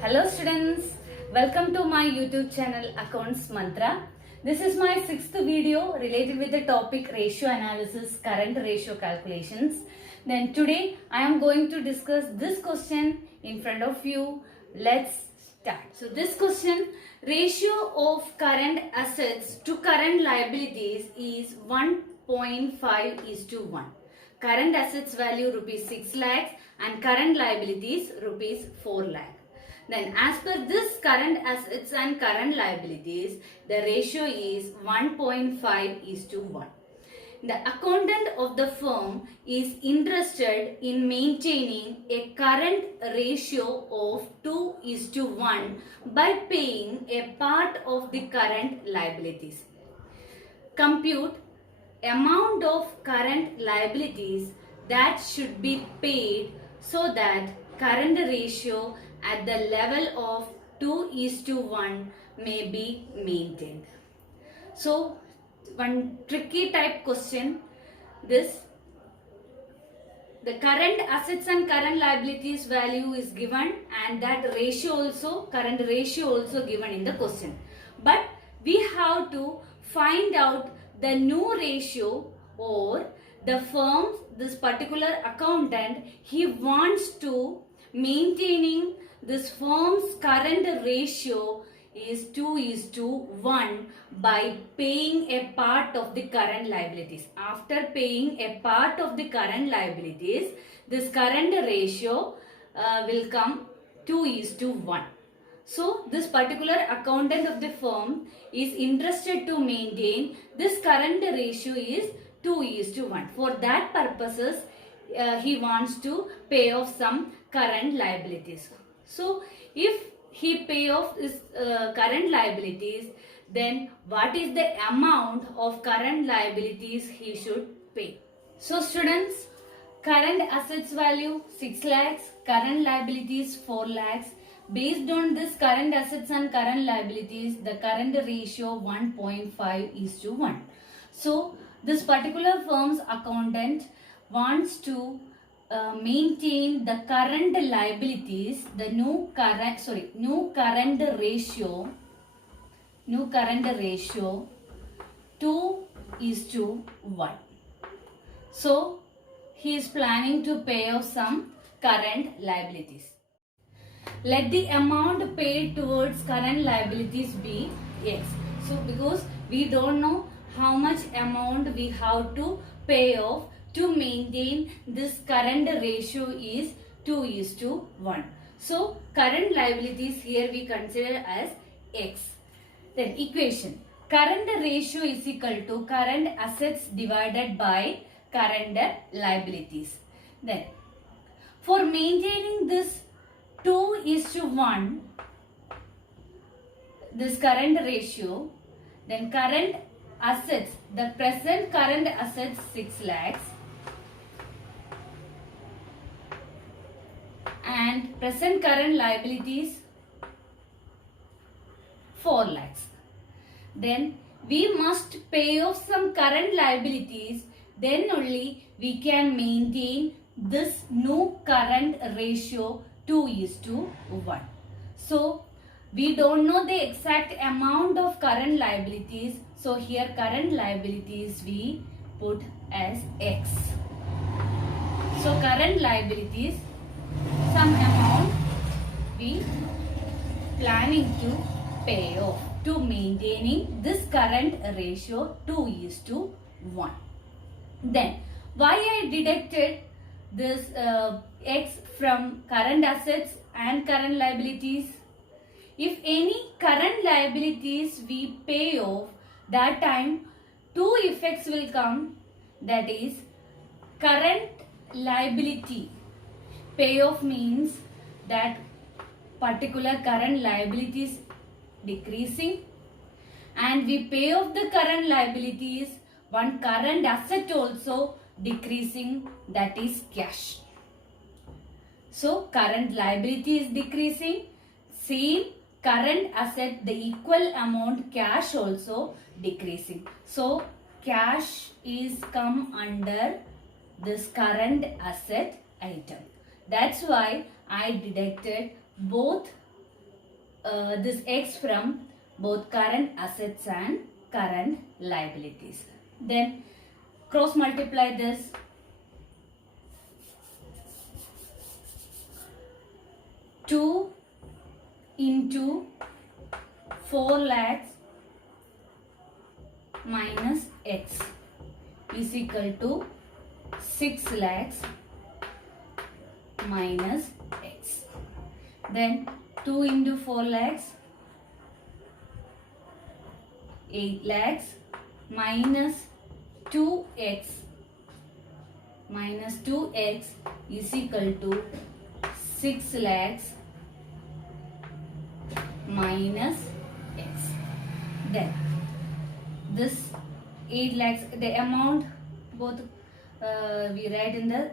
Hello students, welcome to my YouTube channel Accounts Mantra. This is my 6th video related with the topic ratio analysis, current ratio calculations. Then today I am going to discuss this question in front of you. Let's start. So this question, ratio of current assets to current liabilities is 1.5:1. Current assets value rupees 6 lakhs and current liabilities rupees 4 lakh. Then as per this current assets and current liabilities, the ratio is 1.5:1. The accountant of the firm is interested in maintaining a current ratio of 2:1 by paying a part of the current liabilities. Compute amount of current liabilities that should be paid so that current ratio at the level of 2:1 may be maintained. So one tricky type question, this the current assets and current liabilities value is given and that ratio also, current ratio also given in the question. But we have to find out the new ratio, or the firm, this particular accountant, he wants to maintaining this firm's current ratio is 2:1 by paying a part of the current liabilities. After paying a part of the current liabilities, this current ratio will come 2:1. So this particular accountant of the firm is interested to maintain this current ratio is 2:1. For that purposes, he wants to pay off some current liabilities. So if he pay off his current liabilities, then what is the amount of current liabilities he should pay? So students, current assets value 6 lakhs, current liabilities 4 lakhs. Based on this current assets and current liabilities, the current ratio 1.5:1. So this particular firm's accountant wants to maintain the current liabilities, the new current ratio 2:1. So he is planning to pay off some current liabilities. Let the amount paid towards current liabilities be X. So because we don't know how much amount we have to pay off to maintain this current ratio is 2:1. So current liabilities here we consider as X. Then equation. Current ratio is equal to current assets divided by current liabilities. Then for maintaining this 2:1, this current ratio, then current assets, the present current assets 6 lakhs and present current liabilities 4 lakhs. Then we must pay off some current liabilities, then only we can maintain this new current ratio 2:1. So we don't know the exact amount of current liabilities. So here current liabilities we put as X. So current liabilities, some amount we planning to pay off to maintaining this current ratio 2:1. Then why I deducted this X from current assets and current liabilities? If any current liabilities we pay off, that time two effects will come, that is current liability payoff means that particular current liabilities decreasing, and we pay off the current liabilities, one current asset also decreasing, that is cash. So current liability is decreasing, same current asset, the equal amount cash also decreasing. So cash is come under this current asset item. That's why I deducted both this X from both current assets and current liabilities. Then cross multiply this. 2 into 4 lakhs minus X is equal to 6 lakhs minus X. Then 2 into 4 lakhs, 8 lakhs minus 2x is equal to 6 lakhs minus X. Then this 8 lakhs, the amount both we write in the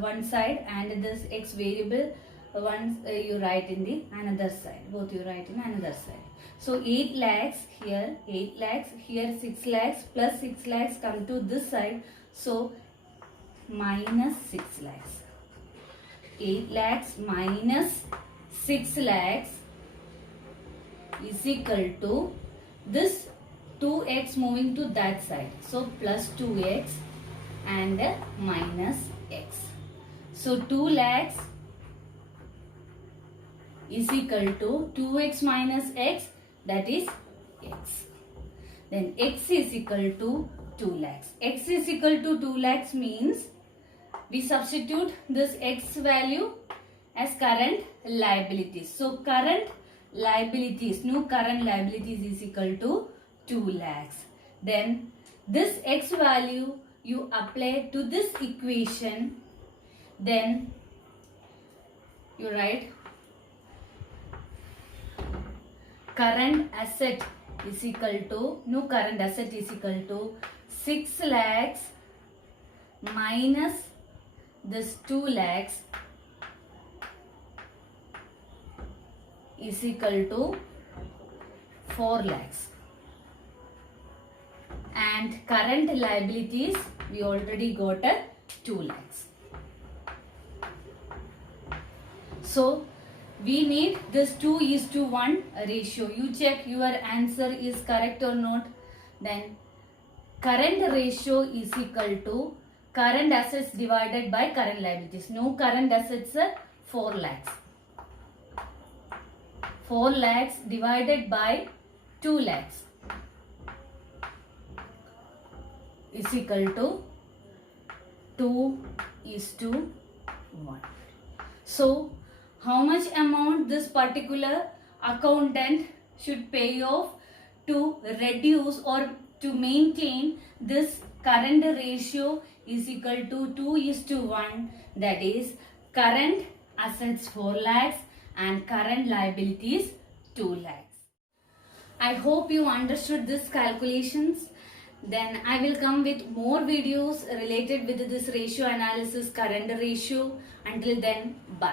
one side, and this X variable once you write in the another side, both you write in another side. So 8 lakhs here, 8 lakhs here, 6 lakhs plus 6 lakhs come to this side, so minus 6 lakhs. 8 lakhs minus 6 lakhs is equal to this 2x moving to that side, so plus 2x and minus x. So 2 lakhs is equal to 2x minus x, that is x. Then x is equal to 2 lakhs. X is equal to 2 lakhs means we substitute this x value as current liabilities. So current liabilities, new current liabilities is equal to 2 lakhs. Then this x value you apply to this equation, then you write current asset is equal to, new current asset is equal to 6 lakhs minus this 2 lakhs is equal to 4 lakhs. And current liabilities we already got a 2 lakhs. So we need this 2:1 ratio. You check your answer is correct or not. Then current ratio is equal to current assets divided by current liabilities. No current assets are 4 lakhs. 4 lakhs divided by 2 lakhs is equal to 2:1. So how much amount this particular accountant should pay off to reduce or to maintain this current ratio is equal to 2:1, that is current assets 4 lakhs and current liabilities 2 lakhs. I hope you understood this calculations. Then I will come with more videos related with this ratio analysis, current ratio. Until then, bye.